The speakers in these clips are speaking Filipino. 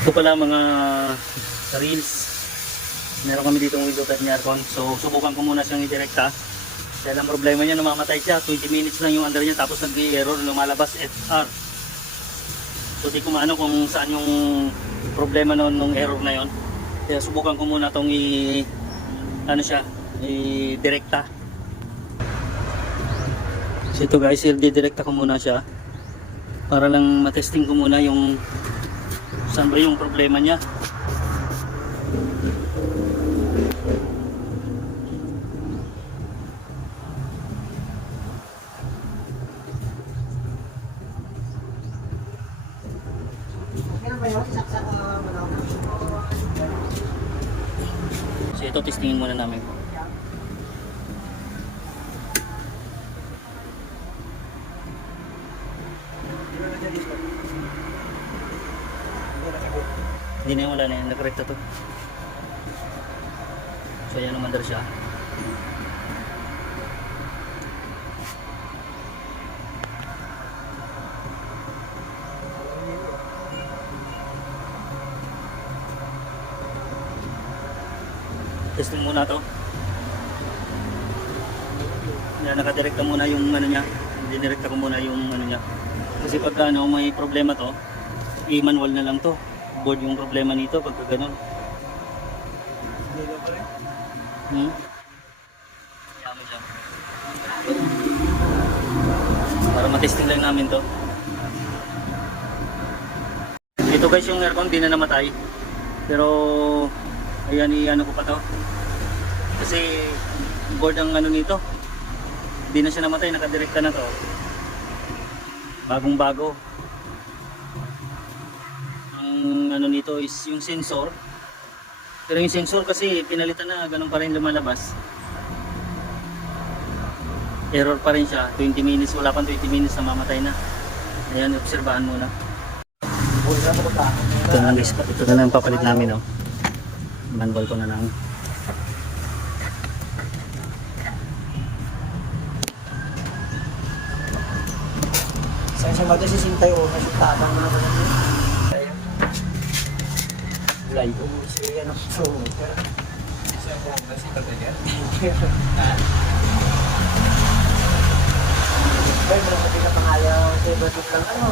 Ito pala mga reels. Meron kami dito ng window type ni aircon. So subukan ko muna siyang i-direkta. Dahil ang problema niya, namamatay siya. 20 minutes lang yung under niya tapos nag-error, lumalabas FR. So di ko maano kung saan yung problema noon nung error na yon. Kaya subukan ko muna tong i ano siya, i-direkta. So ito guys, i-direkta ko muna siya para lang matesting ko muna yung saan ba yung problema niya. So ito testingin muna namin. Hindi na yung wala na yan, nakarekta to. So yan naman dar siya. Testing muna to. Yan, nakadirekta muna yung ano niya. Dinirekta ko muna yung ano niya. Kasi pag ano, may problema to, i-manual na lang to. Board yung problema nito pagka ganun. Hmm? Dami siya. Para matesting lang namin to. Ito guys yung aircon di na namatay. Pero ayan i-ano ko pa to. Kasi board ang ano nito. Di na siya namatay, nakadirekta na to. Bagong bago. Ano nito is yung sensor. Pero yung sensor kasi pinalitan na, ganun pa rin lumalabas. Error pa rin siya, 20 minutes, wala pang 20 minutes na mamatay na. Ayan, obserbahan muna. Ito na guys, ito na lang papalit namin oh. Manual ko na lang. Sa isang bagay si Sintay o nasultata mo naman ang Lay ko si ano so Pero mo naman ka pangayaw favorite lang ano?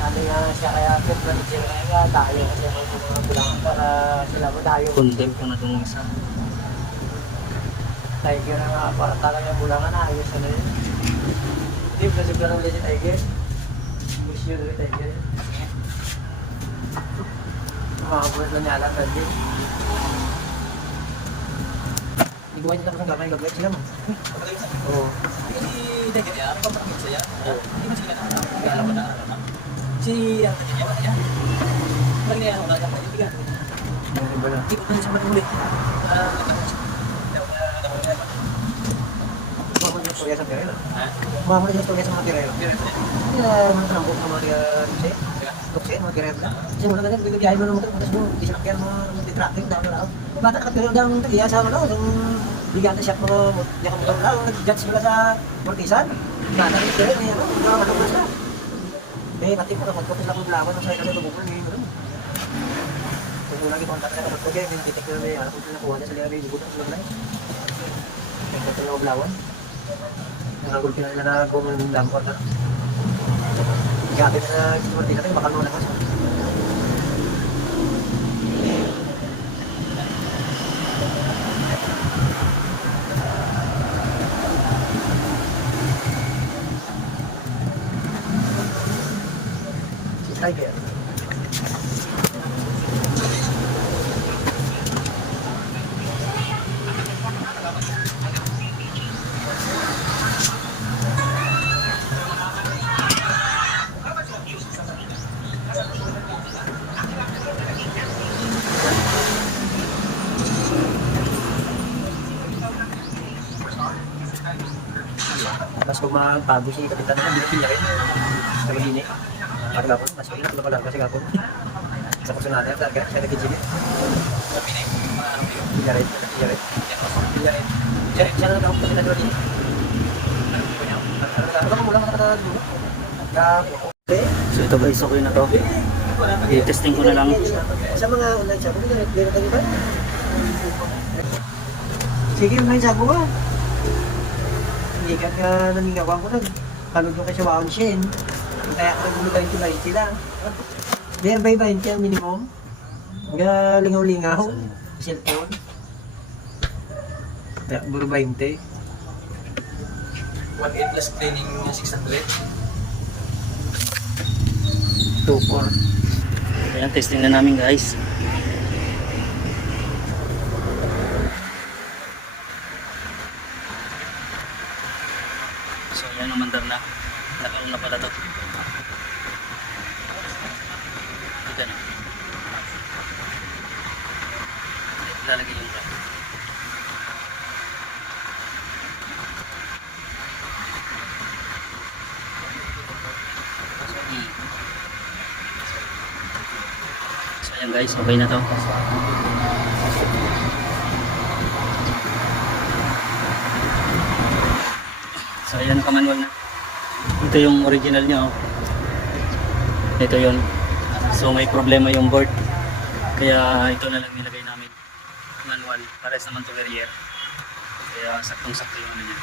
Sabi nga siya kaya favorite siya kaya tayo kasi ang mga bulangan para sila mo tayo Condemn ko na itong isa. Tiger na nga para talaga yung bulangan na ayos ano yun Hindi kasi parang si Tiger? Wish you ulit Tiger Na niya lang tadi Hindi ko kayo tapos ng gamay gagawin sila mo Oo Si ang kanya niya yan. Pag niya ako nagkakaroon ng ibigan. Yung iba lang Hindi ko siya. Kumakulit yung storya sa tirero Kumakulit yung storya sa mga tirero Kaya mga trampok ng mga tirero Tukse, mga tirero Kasi mga ganyan, bigabiyahin mo ng motor Tapos mo, hindi siya nakyan mga multi-tracking down na lang Bata nakatiro daw ang tagiya sa ano Yung bigyan siya mga Diyan ka motor lang, nag-judge mo sa Mortisan. Bata nakatiro, may ano, mga matapos na Eh, pati ko kapag ko sila kung laban ng sa ikali bubul ni ano Kung muna kikontak sa kapag ko kaya, may titik na may ano, kung sila kuha niya sa liya, may libutan sa lagay Ito sa loob lawan Nangagul ka nila na kung yung lampor na. Gamit na kinuwati natin, baka naman. Si Tiger. Magpago si kapitan na, hindi na rin. Sa Magini. At gapon, mas pila, tulad lang kasi gapon. Sa kusunada, talaga, siya nagkijili. Pila rin, pila rin. Pila rin. Siya siya na nakapos kasi nagro din. Ano mo lang nakatagod? Ka, okay. So ito guys, okay na to. i-testing ko na lang. Sa mga online shop, hindi na meron tayo ba? Sige, shop ko ba? Hindi ka ka nangingawan ko lang. Kalod kayo sa Waon Shen. Kaya ka nagulugay ko lang sila. Meron ba iba yung minimum? Hanggang lingaw-lingaw. Cellphone. Kaya, buro 20. 1.8 plus cleaning 600. 2-4. Ayan, testing na namin guys. So ayan, umandar na. Nakaon na pala to. Ito na. Lalagay yung wrap. So ayan guys, okay na to. So ayan, nakamanwal na. Ito yung original niya. Oh. Ito yun. So may problema yung board. Kaya ito na lang nilagay namin. Manual. Pares naman to Verrier. Kaya saktong-sakto yung ano niya.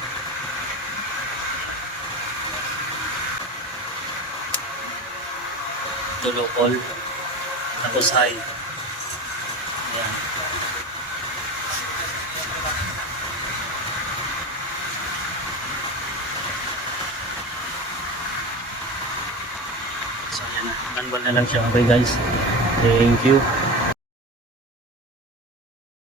Ito local. Tapos high. Ayan. So ayan. Manual na lang siya. Okay guys. Thank you.